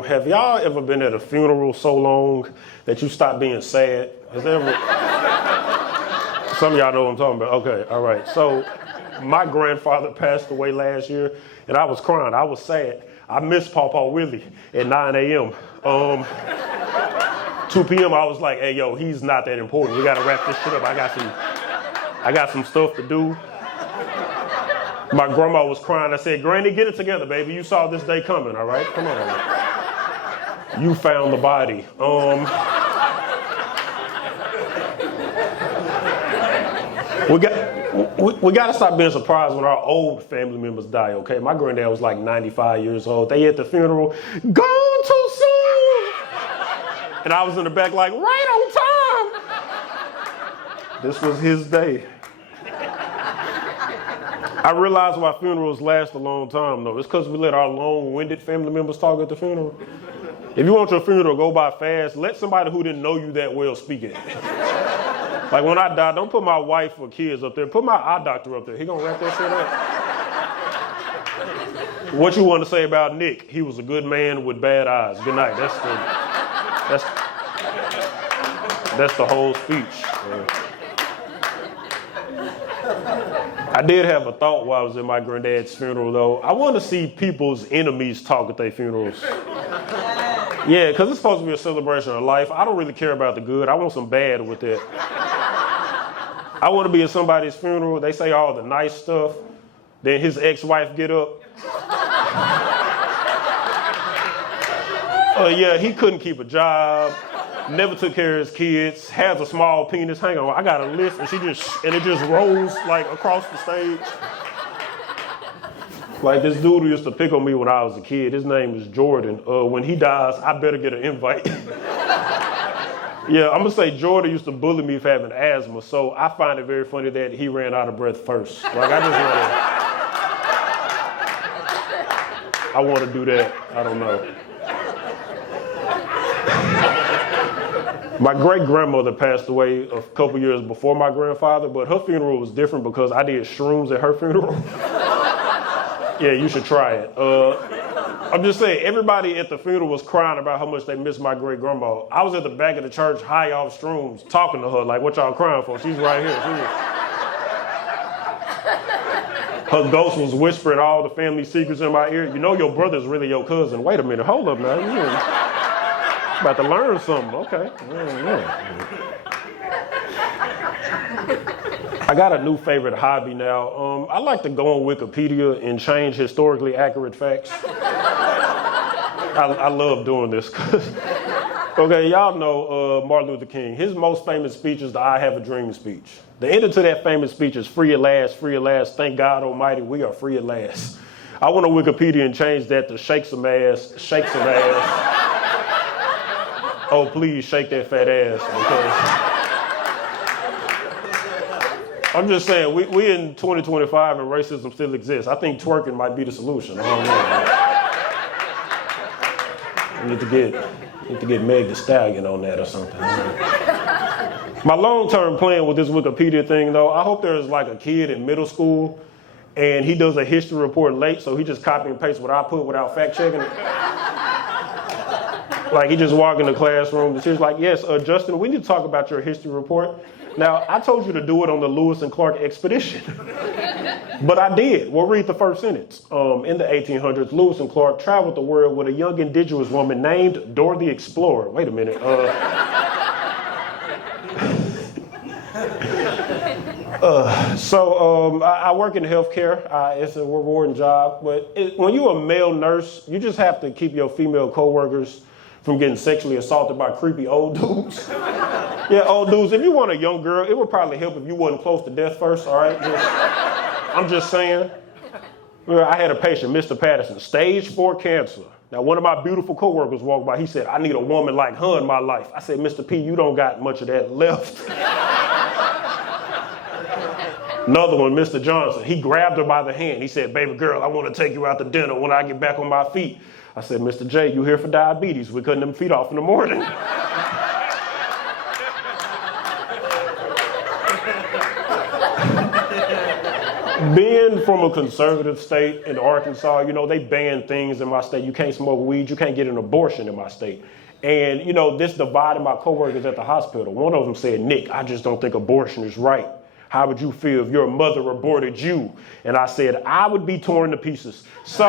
Have y'all ever been at a funeral so long that you stop being sad? Has there ever? Some of y'all know what I'm talking about. Okay, all right. So my grandfather passed away last year, and I was crying. I was sad. I missed Pawpaw Willie at 9 a.m. 2 p.m. I was like, hey, yo, he's not that important. We got to wrap this shit up. I got some stuff to do. My grandma was crying. I said, Granny, get it together, baby. You saw this day coming, all right? Come on. You found the body. We got to stop being surprised when our old family members die, okay? My granddad was like 95 years old. They at the funeral, gone too soon. And I was in the back like, right on time. This was his day. I realize why funerals last a long time, though. It's because we let our long-winded family members talk at the funeral. If you want your funeral to go by fast, let somebody who didn't know you that well speak it. Like when I die, don't put my wife or kids up there. Put my eye doctor up there. He gonna wrap that shit up. What you want to say about Nick? He was a good man with bad eyes. Good night. That's the whole speech. I did have a thought while I was at my granddad's funeral, though. I want to see people's enemies talk at their funerals. Yeah, because it's supposed to be a celebration of life. I don't really care about the good. I want some bad with it. I want to be at somebody's funeral. They say all the nice stuff. Then his ex-wife get up. Yeah, he couldn't keep a job. Never took care of his kids, has a small penis. Hang on, I got a list, and it just rolls like across the stage. Like this dude who used to pick on me when I was a kid, his name is Jordan. When he dies, I better get an invite. Yeah, I'm gonna say Jordan used to bully me for having asthma, so I find it very funny that he ran out of breath first. Like I want to do that. I don't know. My great-grandmother passed away a couple years before my grandfather, but her funeral was different because I did shrooms at her funeral. Yeah, you should try it. I'm just saying, everybody at the funeral was crying about how much they missed my great-grandma. I was at the back of the church, high off shrooms, talking to her like, what y'all crying for? She's right here. Her ghost was whispering all the family secrets in my ear. You know your brother's really your cousin. Wait a minute, hold up now. About to learn something, okay. I got a new favorite hobby now. I like to go on Wikipedia and change historically accurate facts. I love doing this. Okay, y'all know Martin Luther King. His most famous speech is the I Have a Dream speech. The end to that famous speech is free at last, thank God Almighty, we are free at last. I went on Wikipedia and changed that to shake some ass. Oh, please shake that fat ass, because I'm just saying, we in 2025 and racism still exists. I think twerking might be the solution. I don't know. We need to get Meg Thee Stallion on that or something. My long-term plan with this Wikipedia thing, though, I hope there's like a kid in middle school and he does a history report late, so he just copy and paste what I put without fact checking it. Like he just walked in the classroom and she's like, yes, Justin, we need to talk about your history report. Now, I told you to do it on the Lewis and Clark expedition. But I did. We'll read the first sentence. In the 1800s, Lewis and Clark traveled the world with a young indigenous woman named Dora the Explorer. Wait a minute. I work in healthcare. It's a rewarding job. But when you're a male nurse, you just have to keep your female coworkers from getting sexually assaulted by creepy old dudes. Yeah, old dudes. If you want a young girl, it would probably help if you wasn't close to death first, all right? I'm just saying. I had a patient, Mr. Patterson, stage 4 cancer. Now, one of my beautiful coworkers walked by. He said, I need a woman like her in my life. I said, Mr. P, you don't got much of that left. Another one, Mr. Johnson, he grabbed her by the hand. He said, baby girl, I want to take you out to dinner when I get back on my feet. I said, Mr. J, you here for diabetes? We're cutting them feet off in the morning. Being from a conservative state in Arkansas, you know, they ban things in my state. You can't smoke weed, you can't get an abortion in my state. And, you know, this divided my coworkers at the hospital. One of them said, Nick, I just don't think abortion is right. How would you feel if your mother aborted you? And I said, I would be torn to pieces. So